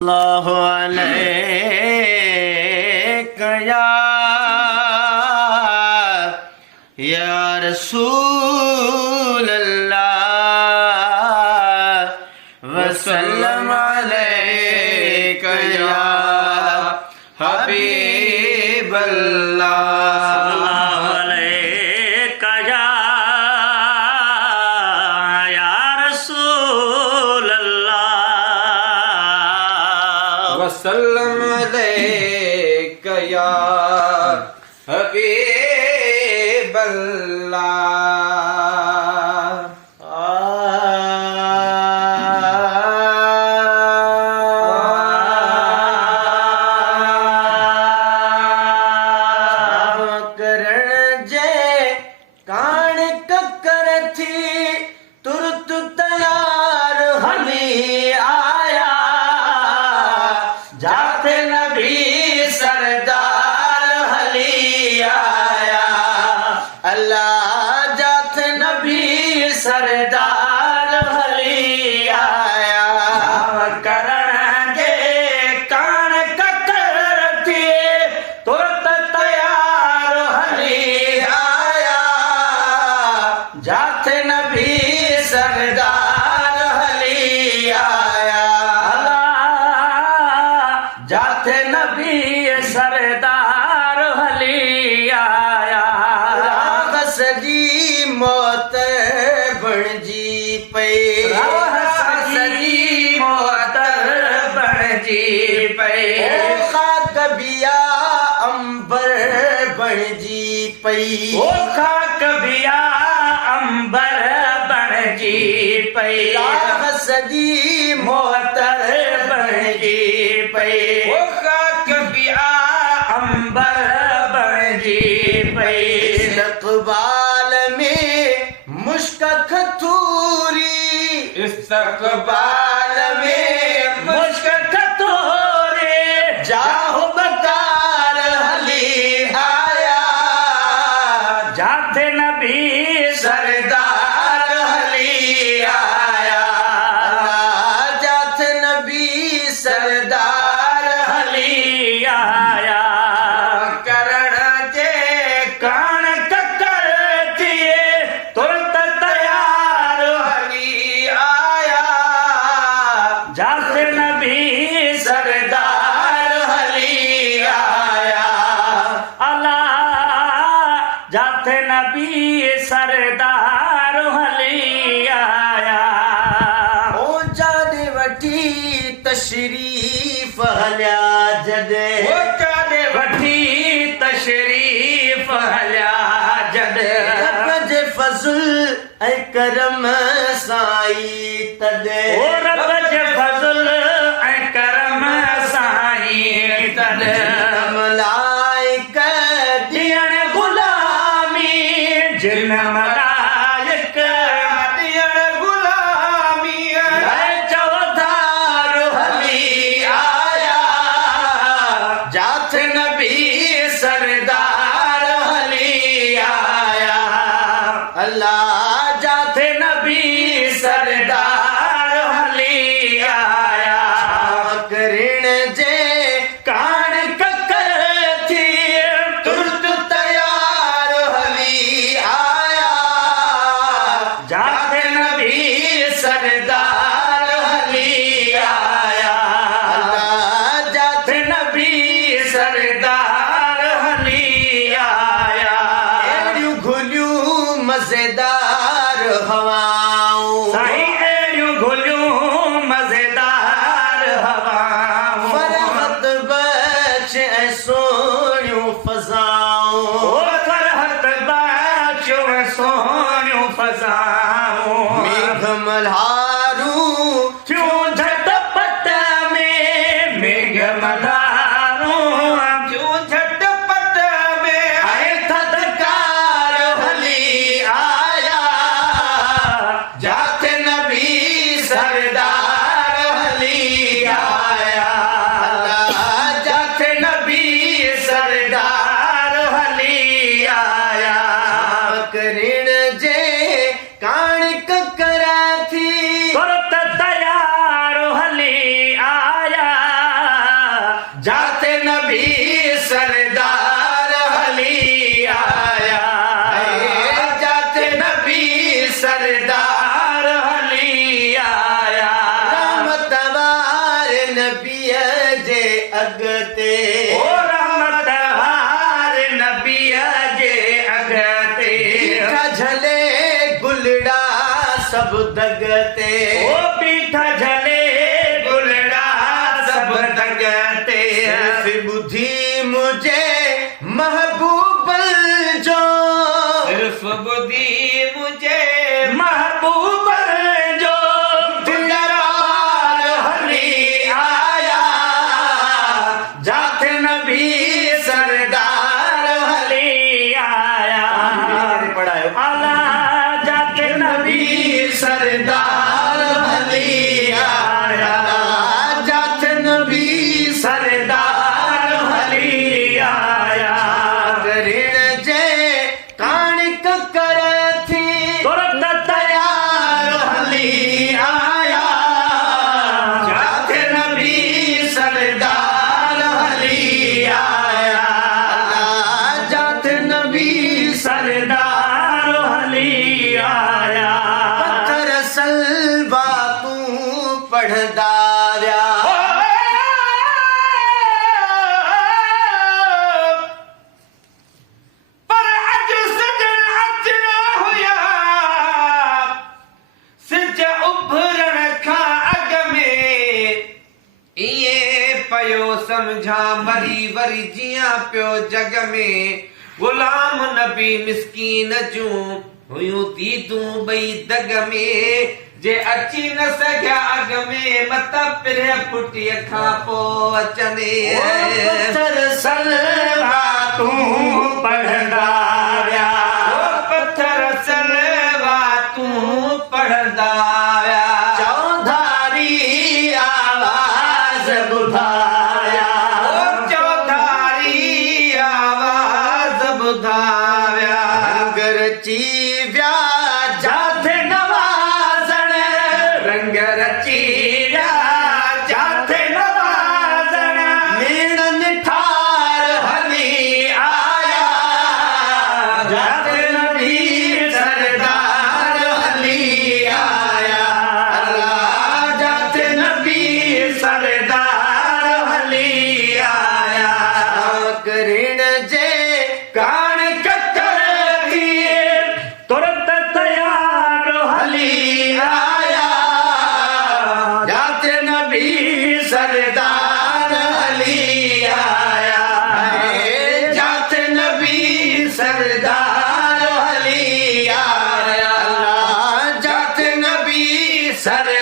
अल्लाहु अलैका या रसूल अल्लाह वसल्लम अलैका या हबीब अल्लाह अलैका या रसूल अल्लाह वसल्लम अलैका या हबीब तुरत तैयार हली आया जाते नबी सरदार हली आया अल्लाह जाते नबी सरदार हली आया करण जे कान ककरती तुरत तैयार हली आया जाते नबी सरदार हली आया जाते नबी सरदार हली आया सजी मौत बणजी पे सजी मौत बणजी पे खाक बिया अंबर बणजी पई ओ खाक बिया अंबर बणजी पई सजी मोहतर बणजी पई ओ खाक बिया अंबर बणजी पई इस्तक़बाल में मुश्क खतूरी इस्तक़बाल में मुश्क खतूरी जाहो बकार हली आया जाते नबी सरदार हली आया जाते नबी सरदार हली आया करण जे कान ककर थिए तुरत तैयार हली आया जाते नबी सरदार हली आया अल्लाह जाते नबी सरदार हली आया ओ जाने वठी तशरीफ हलिया जदे ओ जाने वठी तशरीफ हलिया जदे रब जे फज़ल ऐ करम साई तदे ओ रब जे फज़ल ऐ करम साई तदे मलाइका दियण गुलामी जिन मलाइक दियण गुलामी चौधार हली आया जाते नबी सरदार हली आया अल्लाह जाते नबी सरदार हली आया करण जे कान ककर थी तुरत तैयार हली आया जाते नबी सरदार हली आया अल्लाह जाते नबी सरदार हली आया एड़ियूं घुलियूं मज़ेदार हवाऊं साईं एड़ियूं घुलियूं मज़ेदार हवाऊं नबी सरदार अली आया, जाते नबी सरदार अली आया। रहमत वारे नबी जे अगते, ओ रहमत वारे नबी जे अगते, पीठा झले गुलड़ा सब दगते, ओ पीठा झले गुलड़ा सब दगते। सिर्फ बुद्धि मुझे महबूब जो, सिर्फ बुद्धि मुझे महबूब जो, दरबार अली आया, जाते नबी सरदार अली आया। पढ़ायो आला जाते नबी सरदार अली आया, जाते नबी सरदार अली आया। ऋण जे काणिक कर थी, तुरंत तैयार अली आया, जाते नबी सरदार अली आया, जाते नबी सरदार अली आया। पत्थर सलवा तू पढ़दा व्या, पर अज सजन अचना हुया, सिज उभरण खां अग में, इए पयो समझा मरी वरी जिया पियो जग में। गुलाम नबी मिसकीन जूं हुयूं दीदूं ॿई दग में, जे अची न सघिया अग में, मत पिरे पुटीअ खां पोइ अचनि। पत्थर सलवा तूं पढ़ंदा विया, पत्थर सलवा तूं पढ़ंदा विया, चौधारी आवाज ॿुधाया, चौधारी आवाज ॿुधाया। रंग रची व्या जाथे नवाज़ण, रंग रची विया जाथे नवाज़ण, मीणन ठार हली आया, जाते नबी सरदार अली आया, जाते नबी सरदार अली आया। ऋण जे कान ककर दिए तुरंत तैयार हली आया, जाते नबी सरदार अली आया, जाते नबी सरदार अली आया, जाते नबी सरदार